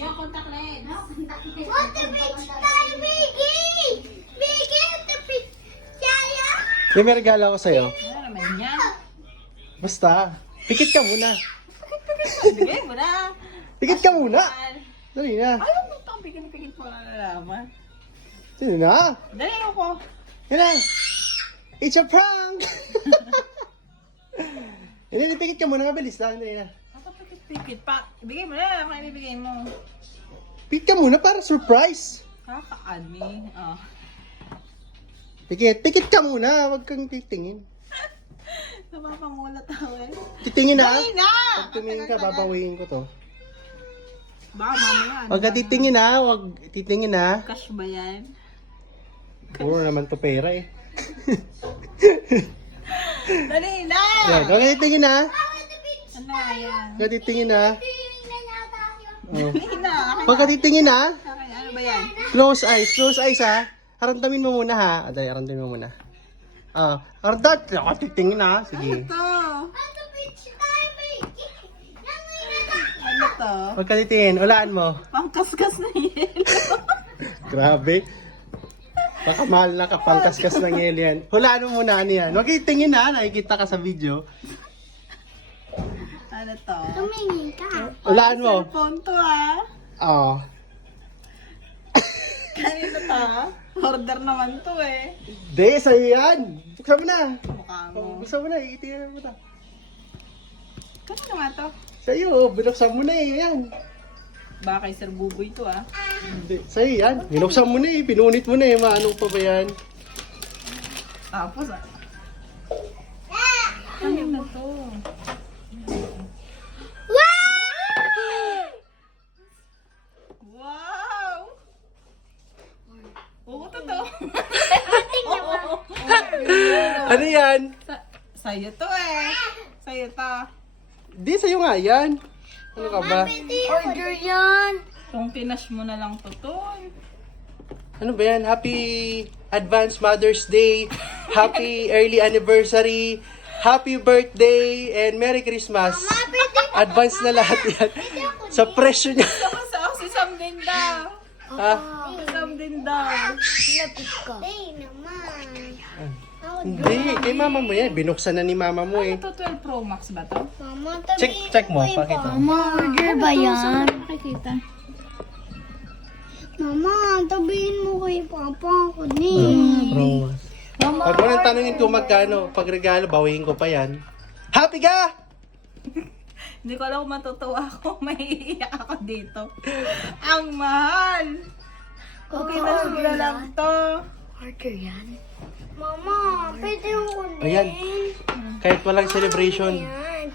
Yung contact lens. What the bitch tayo, Biggie? Biggie, what the bitch? Yaya? May regalo ako sa'yo. Ano naman yan? Basta. Pikit ka muna. Bigay mo na. Pikit ka muna. Dali na. Ayaw mo itong pigil-pigil po na nalaman. Sino na? Dali ako. Yan na. It's a prank! Hindi, pikit ka muna. Mabilis lang. Dali na. Ako pigil-pigil pa. Ibigay mo na. Ako ibibigay mo. Pikit ka muna para surprise. Kaka-admi. Oh. Pikit. Pikit ka muna. Huwag kang titingin. Napapangulat ako eh. Titingin na. Dali na! Pag tumingin ka, babawiin ko to. Baka mamaya. Huwag ka titingin na. Huwag titingin na. Cash ba yan? Puro naman to pera eh. Dali na! Yan. Huwag ka titingin na. Ano nga yan? Huwag ka titingin na. Oh. Dali na! Akin Huwag ka titingin na. akin. Ano ba yan? Close eyes. Close eyes ha. Harantamin mo muna ha. Dali, harantamin mo muna. Harantat. Huwag ka titingin na. Sige. Ito! What the bitch tayo, Biggie? Ano to? Huwag ka titingin. Ulaan mo. Pangkaskas na yelo. Grabe. Baka mahal na kapangkaskas ng yelo yan. Hulaan mo muna ano yan. Huwag ka titingin na. Nakikita ka sa video. Ano to? Tumingin ka. Ulaan mo. Cellphone to ah. Oo. Kanino to? Order naman to eh. Hindi, sa'yo yan. Buksan mo na. Mukha mo. Buksan mo na. Itingin mo na. Kanino nga to? Sa'yo. Binuksan mo na eh. Yan. Baka kay Sir Buboy to ah. Hindi. Sa'yo yan. Binuksan mo na eh. Pinunit mo na eh. Maanong pa ba yan? Tapos ah. Kanino to? Wow! Oo, totoo. Ano yan? Sa'yo to eh. Sa'yo to. Di, sa'yo nga yan. Ano ka ba? Order yan. Kung tinash mo na lang to to. Ano ba yan? Happy Advance Mother's Day. Happy early anniversary. Happy birthday. And Merry Christmas. Advance na lahat yan. Sa presyo niya. Ako sa si Sam din daw. Ha? Si Sam din daw. Lapit ka. Hey, naman. Hindi. Kay mama mo yan. Binuksan na ni mama mo eh. Ano to? 12 Pro Max ba to? Mama, Check mo. Pakita mo. Mama, order ba yan? Nakikita. Mama, tabihin mo kay Papa ako ni. Promas. Pag mo nang tanongin kung magkano, pag regalo, bawiin ko pa yan. Happy ka! Hindi ko alam kung matutuwa ako. Maiiyak ako dito. Ang mahal! Okay na siguro lang to. Order yan? Mama, pwede yung kunin. Ayan. Kahit walang celebration. Yan.